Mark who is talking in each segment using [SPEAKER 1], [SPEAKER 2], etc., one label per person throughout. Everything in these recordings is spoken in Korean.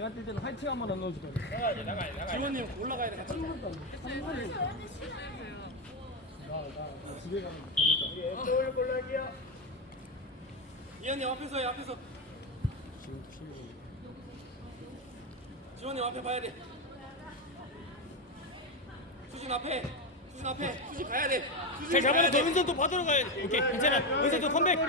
[SPEAKER 1] 내가 뛸 때는 화이팅 한번 안 넣어주더라고.
[SPEAKER 2] 지원님 올라가야 돼. 같이.
[SPEAKER 1] 나 집에 가면
[SPEAKER 2] 서울 골라기야. 이현님 앞에서 해, 앞에서.
[SPEAKER 1] 지금 12분.
[SPEAKER 2] 지원님 앞에 봐야 돼. 수진 앞에. 수진 앞에. 수진 가야 돼.
[SPEAKER 1] 잘 잡아서 은선 또 받으러 가야 돼. 오케이, 괜찮아. 은선 또 컴백.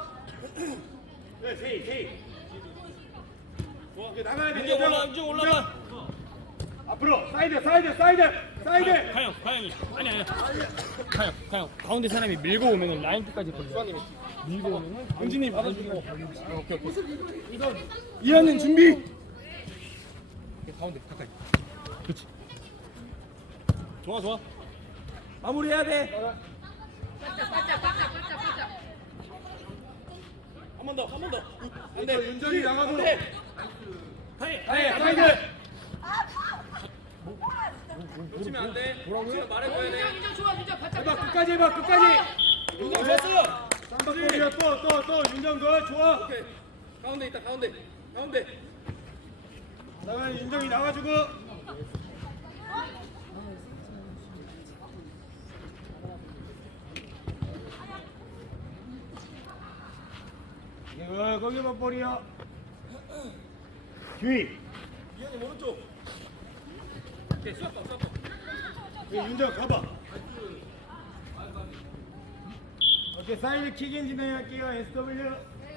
[SPEAKER 2] 네, 세이. 좋아, 나가야 돼.
[SPEAKER 1] 인정 올라가.
[SPEAKER 2] 앞으로 사이드.
[SPEAKER 1] 가영이. 아니. 가영. 가운데 사람이 밀고 오면은 라인 끝까지 걸려. 밀고 오면은
[SPEAKER 2] 은진이 받아주고.
[SPEAKER 1] 오케이.
[SPEAKER 2] 이현님 준비.
[SPEAKER 1] 가운데 가까이. 그렇지. 좋아.
[SPEAKER 2] 마무리해야 돼.
[SPEAKER 3] 바짝.
[SPEAKER 2] 한 번 더. 안 돼. 윤정이 나가고.
[SPEAKER 1] 사이드.
[SPEAKER 2] 놓치면 안 돼. 놓치면 말해줘야 돼.
[SPEAKER 3] 인정 좋아 바짝.
[SPEAKER 2] 해봐, 끝까지. 윤정 됐어. 쌈박골이야, 또. 윤정 거 좋아. 오케이. 가운데 있다, 가운데. 나가, 윤정이 나가주고. 이거 거기 봐 볼이야. 뒤. 이현이 오른쪽. 오케이, 쏘았다. 윤정 가봐. 오케이, 사이드 킥인 진행할게요. SW.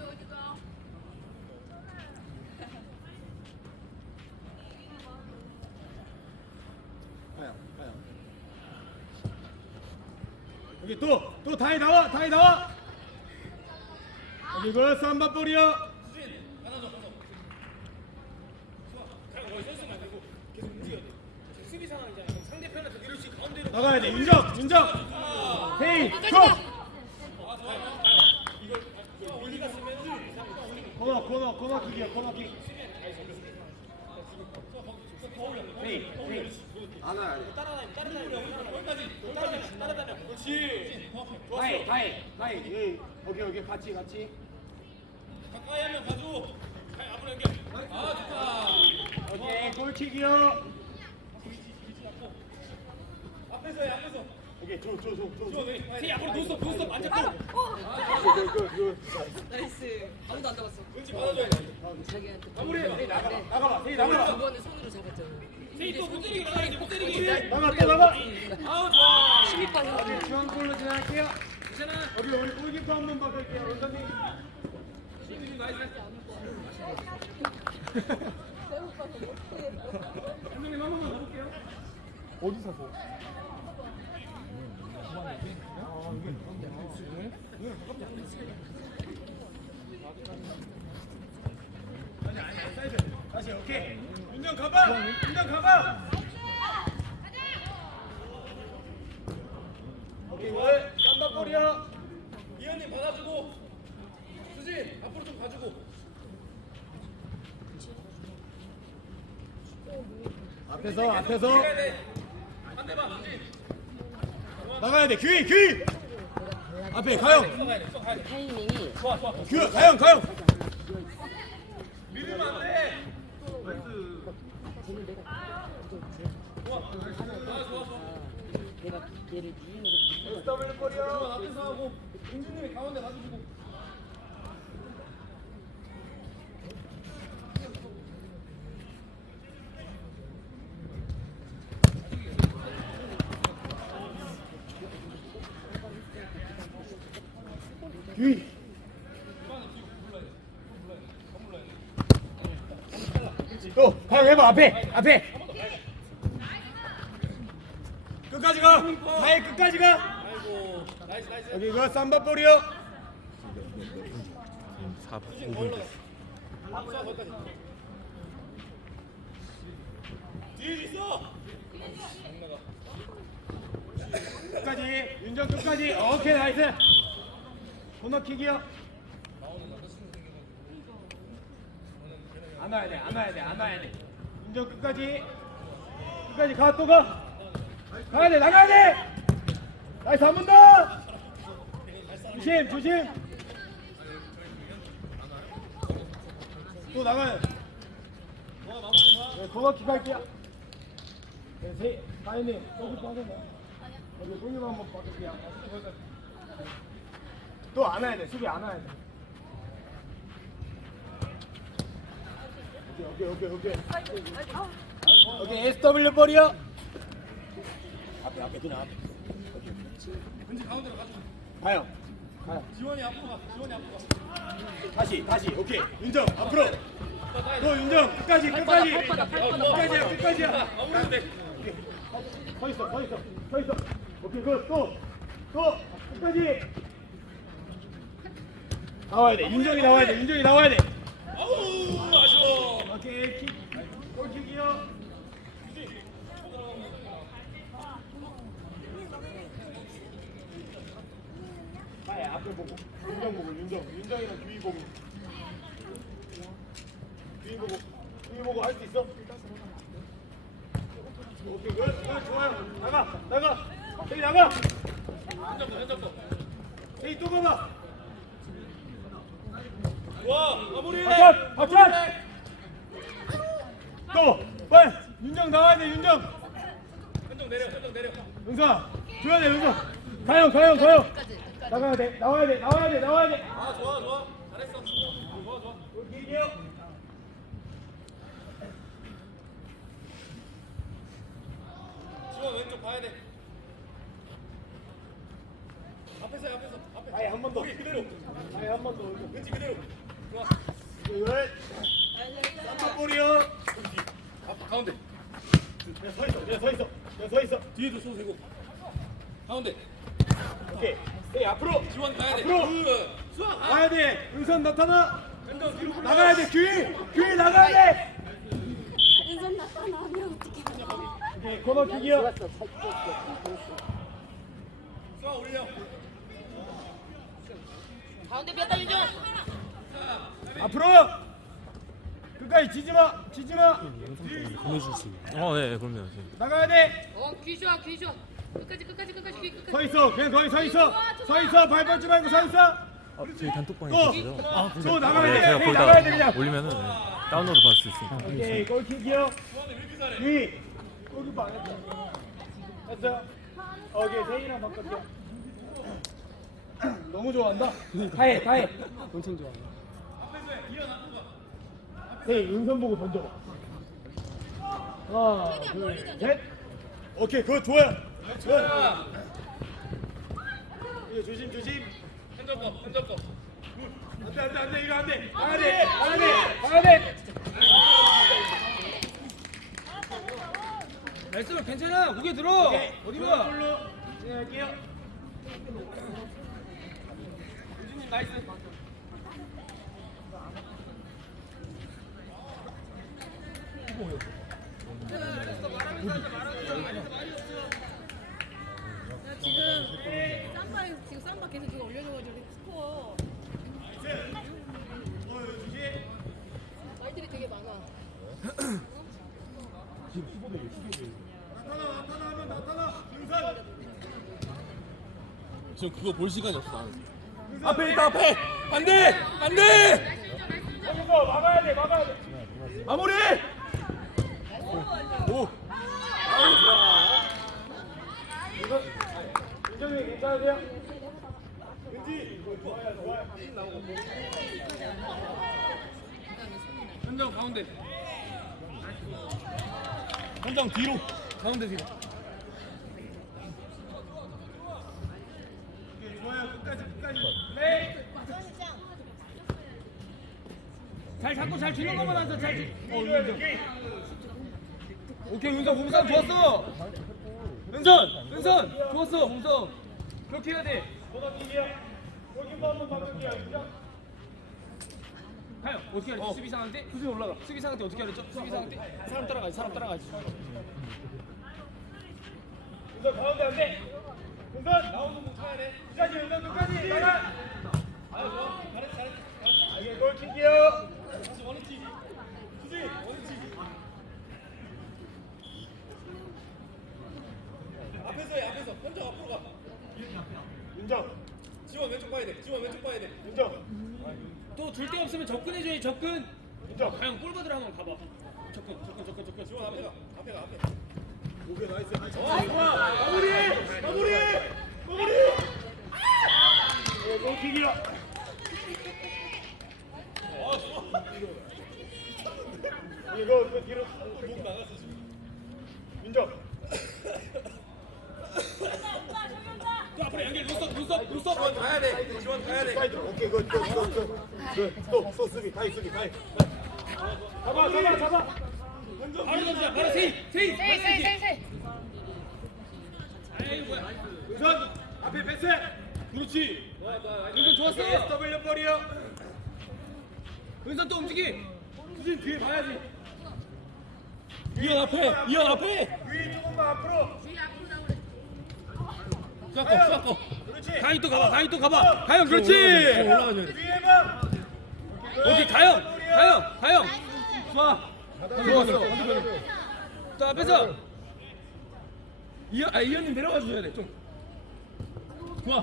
[SPEAKER 2] 가요. 여기 또 다이 나와. 여기 이거 쌈밥 볼이야. 나가야 돼. 윤정. 헤이, 컷. 코너킥이야, 코너킥. 헤이. 따라다녀. 그렇지. 하이. 오케이, 같이. 가까이 하면 가줘. 앞으로 연결. 좋다. 오케이, 골킥이요. 앞에서 해. 오케이, 줘. 세이 앞으로 노스톱 안 잡고.
[SPEAKER 3] 나이스. 아무도 안 잡았어.
[SPEAKER 2] 왠지 받아줘야 돼.
[SPEAKER 3] 자기한테.
[SPEAKER 2] 마무리해. 나가봐. 세이
[SPEAKER 3] 두
[SPEAKER 2] 나가봐.
[SPEAKER 3] 번에 손으로 잡았잖아.
[SPEAKER 2] 세이 또 못 때리게. 나가. 아우, 좋아.
[SPEAKER 3] 심입반.
[SPEAKER 2] 중앙골로 진행할게요. 괜찮아. 우리 골키퍼 한번 바꿀게요. 원장님. 감독님 한 번만 가볼게요.
[SPEAKER 1] 어디서 보?
[SPEAKER 2] 아니, 사이드. 다시, 오케이. 윤정 가봐. 오케이, 월. 깜박골이야. 이현님 받아주고. 수진, 앞으로 좀 가주고. 앞에서. 반대 봐, 수진. 나가야 돼, 규희. 앞에, 가영.
[SPEAKER 3] 타이밍이.
[SPEAKER 2] 가영. 밀으면 안 돼.
[SPEAKER 3] 쟤는
[SPEAKER 2] 좋아.
[SPEAKER 3] 내가 얘를 유인으로.
[SPEAKER 2] SW 골이야. 앞에서 하고, 윤주님이 가운데 가주시고. 규희. 또 가영 해봐. 앞에. 끝까지 가. 다이 끝까지 가. 아이고. 나이스. 여기 이거 쌈밥볼이요.
[SPEAKER 1] 5분 됐어.
[SPEAKER 2] 뒤에 있어. 끝까지. 윤정 끝까지. 오케이, 나이스. 코너킥이요. 안 와야 돼. 윤정 끝까지 가. 또 가. 가야 돼. 나가야 돼. 나이스. 한 번 더. 조심. 또 나가요. 네, 고맙게 갈게요. 네, 다혜님, 여기 빠졌나요? 여기 손님 한번 바꿀게요. 또 안 와야 돼, 수비 안 와야 돼. 오케이, SW 볼이요. 앞에 그냥 앞에.
[SPEAKER 1] 왠지 가운데로 가줘.
[SPEAKER 2] 가요.
[SPEAKER 1] 지원이 앞으로 가.
[SPEAKER 2] 다시, 오케이. 윤정, 앞으로. 너 윤정, 끝까지. 끝까지야.
[SPEAKER 1] 아무래도 돼.
[SPEAKER 2] 서 있어. 오케이, 또. 끝까지. 나와야 돼. 윤정이 나와야 돼.
[SPEAKER 1] 아우 아쉬워.
[SPEAKER 2] 오케이, 골킥이요. 아예 앞을 보고. 윤정이랑 규희 보고 할 수 있어? 오케이, 좋아요. 나가. 세이 나가.
[SPEAKER 1] 현장도.
[SPEAKER 2] 세이 또 가봐.
[SPEAKER 1] 와 마무리.
[SPEAKER 2] 박찬. 또 빨리. 윤정 나와야 돼.
[SPEAKER 1] 현장 내려.
[SPEAKER 2] 윤서 줘야 돼. 윤서. 가요. 나와야 돼.
[SPEAKER 1] 아 좋아. 잘했어. 좋아.
[SPEAKER 2] 이기요.
[SPEAKER 1] 지원 왼쪽 봐야 돼. 앞에.
[SPEAKER 2] 아예 한 번 더.
[SPEAKER 1] 그대로.
[SPEAKER 2] 아예 한 번 더.
[SPEAKER 1] 왠지 그대로. 좋아.
[SPEAKER 2] 왜? 볼이요.
[SPEAKER 1] 앞 가운데.
[SPEAKER 2] 서 있어.
[SPEAKER 1] 뒤에도 쏘 세고. 가운데.
[SPEAKER 2] 오케이. 세이 앞으로.
[SPEAKER 1] 지원 가야 돼.
[SPEAKER 2] 앞으로.
[SPEAKER 1] 수아.
[SPEAKER 2] 가야 돼. 은선 나타나.
[SPEAKER 1] 현장 뒤로 굴러.
[SPEAKER 2] 나가야 돼. 규희 나가야 돼.
[SPEAKER 4] 은선 나타나면 어떻게 하냐.
[SPEAKER 2] 오케이, 코너킥이요.
[SPEAKER 1] 수아 올려.
[SPEAKER 3] 가운데 뺐다 윤정.
[SPEAKER 2] 앞으로. 끝까지 지지 마.
[SPEAKER 5] 보내줄 수 있나요? 네, 그럼요.
[SPEAKER 2] 나가야 돼.
[SPEAKER 3] 귀셔. 끝까지.
[SPEAKER 2] 서 있어. 그냥 거기 서 있어. 발 뻗지 말고 서 있어.
[SPEAKER 5] 저희 단톡방에
[SPEAKER 2] 또.
[SPEAKER 5] 계세요.
[SPEAKER 2] 또 나가야 돼.
[SPEAKER 5] 제가
[SPEAKER 2] 세이
[SPEAKER 5] 거기다
[SPEAKER 2] 나가야 돼 그냥.
[SPEAKER 5] 올리면은 다운로드 받을 수 있으니까.
[SPEAKER 2] 오케이, 골킥이요. 규희. 골키퍼 안 했어. 됐어요. 오케이, 세이랑 바꿀게요. 너무 좋아한다. 다해.
[SPEAKER 1] 엄청 좋아.
[SPEAKER 2] 세이, 은선 보고 던져. 하나, 둘, 셋. 오케이, 그거 좋아요. 이거 조심.
[SPEAKER 1] 현장 거.
[SPEAKER 2] 안 돼, 이거 안 돼. 가야 돼.
[SPEAKER 1] 나이스 괜찮아. 고개 들어. 어디 가?
[SPEAKER 2] 볼로 진행할게요.
[SPEAKER 1] 유진님 나이스.
[SPEAKER 4] 지금 쌈바 계속 지금 올려줘가지고 스코어 말들이 되게 많아.
[SPEAKER 2] 나타나. 윤선.
[SPEAKER 1] 지금 그거 볼 시간이 없어 나는. 앞에 있다 앞에. 안돼.
[SPEAKER 2] 여기서 막아야 돼.
[SPEAKER 1] 마무리. 오.
[SPEAKER 2] 윤정이 괜찮으세요? 윤지. 좋아요.
[SPEAKER 1] 현장 가운데. 현장 뒤로. 가운데 뒤로.
[SPEAKER 2] 좋아요. 끝까지. 네.
[SPEAKER 1] 잘 잡고 잘 주는 것만 하자. 윤정. 오케이 윤성 몸싸움 좋았어. 은선 좋았어 몸싸움. 그렇게 해야 돼.
[SPEAKER 2] 고등학교요. 골키퍼 한번 바꿀게요.
[SPEAKER 1] 가요. 어떻게 하지? 수비 상황 때? 수비 올라가. 수비 상황 때 어떻게 하랬죠? 수비 상황 때? 사람 따라가지.
[SPEAKER 2] 윤선 가운데 안 돼. 윤선 나오는 거 쳐야 돼. 끝까지 윤선 끝까지. 나가.
[SPEAKER 1] 아유 좋아. 잘했어.
[SPEAKER 2] 이게 골킥이요.
[SPEAKER 1] 원위치. 수지 원위치. 앞에서 해 앞에서. 현장 앞으로 가.
[SPEAKER 2] 윤정.
[SPEAKER 1] 지원 왼쪽 봐야 돼.
[SPEAKER 2] 윤정.
[SPEAKER 1] 또 줄 데 없으면 접근해줘야지 접근.
[SPEAKER 2] 윤정.
[SPEAKER 1] 과연 골 받으러 한번 가봐. 접근.
[SPEAKER 2] 마무리. 골킥이야. 이거 뒤로 목 나갔어 지금. 민정. 앞으로 연결 눈썹 가야 돼. 지원 가야 돼. 오케이 또 수비 가이 수비 가이. 잡아.
[SPEAKER 1] 바로 던져. 바로 세이.
[SPEAKER 3] 세이.
[SPEAKER 2] 우선 앞에 패스. 그렇지.
[SPEAKER 1] 은선 좋았어.
[SPEAKER 2] SW 볼이요.
[SPEAKER 1] 은선 또 움직이.
[SPEAKER 2] 수진 뒤에 봐야지.
[SPEAKER 1] 이현 앞에.
[SPEAKER 2] 위 조금만 앞으로.
[SPEAKER 1] 쏴고.
[SPEAKER 2] 그렇지.
[SPEAKER 1] 가인 또 가봐. 가영 그렇지.
[SPEAKER 2] 뒤에 봐.
[SPEAKER 1] 오케이 가영. 좋아. 좋았어. 또 앞에서. 이현님 내려가 주셔야 돼. 좀. 좋아.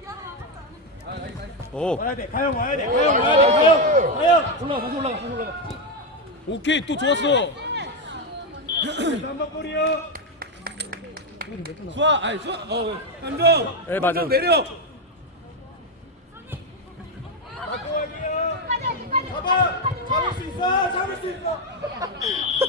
[SPEAKER 5] 오.
[SPEAKER 2] 와야 돼. 가영 와야 돼. 가영.
[SPEAKER 1] 다시 올라가. 오케이 또 좋았어.
[SPEAKER 2] 한번 볼이요.
[SPEAKER 1] 좋아. 한정.
[SPEAKER 5] 네, 맞아.
[SPEAKER 1] 내려.
[SPEAKER 2] 바꿔 갈게요. 잡을 수 있어.